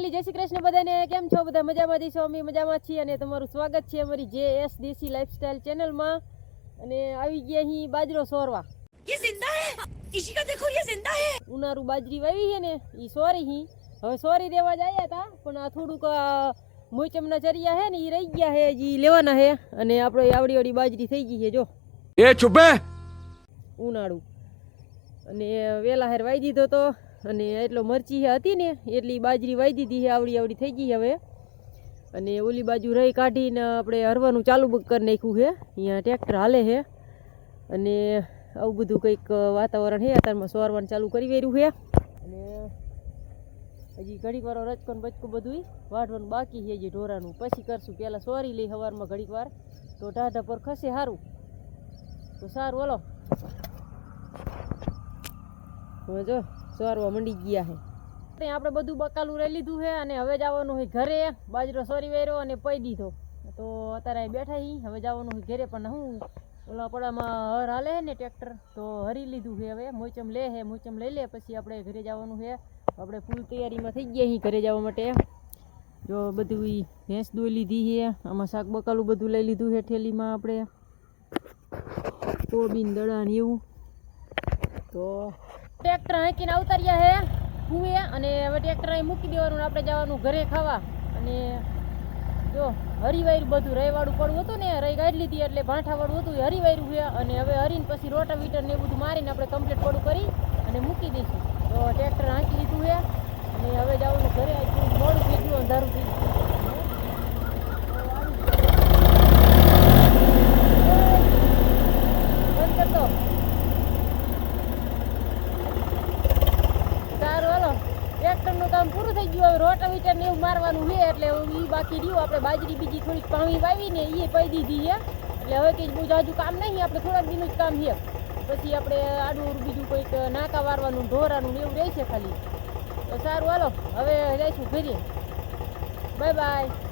family જય શ્રી કૃષ્ણ બધાને કેમ છો બધા મજામાં જઈશો અમે મજામાં છીએ અને તમારું સ્વાગત છે અમારી JS દેશી લાઈફસ્ટાઈલ ચેનલમાં અને આવી ગયા અહીં બાજરો સોરવા ये जिंदा है इसी का देखो ये जिंदा है ઉનાળુ બાજરી વાવી છે ને ઈ સોરી હી હવે સોરી દેવા જ આવ્યા હતા પણ આ થોડુંક મોચમના ચરિયા છે ને ઈ રહી ગયા છે હજી લેવાના છે અને આપણે આવડી આવડી બાજરી થઈ ગઈ છે જો એ ચૂપે ઉનાળુ અને વેલા હેર વાઈ દીધો તો અને એટલો મરચી હતી ને એટલી બાજરી વાઈ દીધી છે આવડી આવડી થઈ ગઈ હવે અને ઓલી બાજુ રહી કાઢીને આપણે હરવાનું ચાલુ કરી નાખ્યું છે અહીંયા ટ્રેક્ટર હાલે છે અને આવું બધું કંઈક વાતાવરણ છે અત્યારમાં સોરવાનું ચાલુ કરી વેર્યું છે અને હજી ઘડીક વાર રચકો ને બચકું બધું વાઢવાનું બાકી છે હજી ઢોરાનું પછી કરશું પહેલાં સોરી લઈ સવારમાં ઘડીક વાર તો ઢાઢા પર ખસે સારું તો સારું હલો હવે જો સોરવા મંડી ગયા છે આપણે બધું બકાલું રહી લીધું છે અને હવે જવાનું હોય ઘરે બાજરો સોરી વેર્યો અને પઈ દીધો તો અત્યારે બેઠા હી હવે જવાનું હોય ઘરે પણ હું ઓલા પડામાં હર હાલે છે ને ટ્રેક્ટર તો હરી લીધું છે હવે મોચમ લઈ લે પછી આપણે ઘરે જવાનું છે આપણે ફૂલ તૈયારીમાં થઈ ગયા અહીં ઘરે જવા માટે જો બધું ભેંસ દોઈ લીધી છે આમાં શાક બકાલું બધું લઈ લીધું છે ઠેલીમાં આપણે કોબીન દડા ને એવું તો ટ્રેક્ટર હાંકીને ઉતાર્યા છે કુએ અને હવે ટ્રેક્ટર અહીં મૂકી દેવાનું આપણે જવાનું ઘરે ખાવા અને જો હરીવાયરું બધું રહીવાળું પડવું હતું ને રહી કાઢી લીધી એટલે ભાંઠાવાળું હતું એ હરીવાયરું છે અને હવે હરીને પછી રોટાવીટર ને એ બધું મારીને આપણે કમ્પ્લીટ પડું કરી અને મૂકી દઈશું તો ટ્રેક્ટર હાંકી લીધું છે અને હવે જવાનું ઘરે થોડું મોડું થઈ ગયું અંધારું થઈ ગયું બંધ કરતો ટ્રેક્ટરનું કામ પૂરું થઈ ગયું હવે રોટાવીટર ને એવું મારવાનું છે એટલે એ બાકી રહ્યું આપણે બાજરી બીજી થોડીક પાણી વાવીને એ પઈ દીધી છે એટલે હવે કંઈ બહુ જાજુ કામ નહીં આપણે થોડાક દિનનું જ કામ છે પછી આપણે આડું બીજું કોઈક નાકા વારવાનું ઢોરાનું ને એવું રહેશે ખાલી તો સારું હાલો હવે જઈશું ઘરે બાય બાય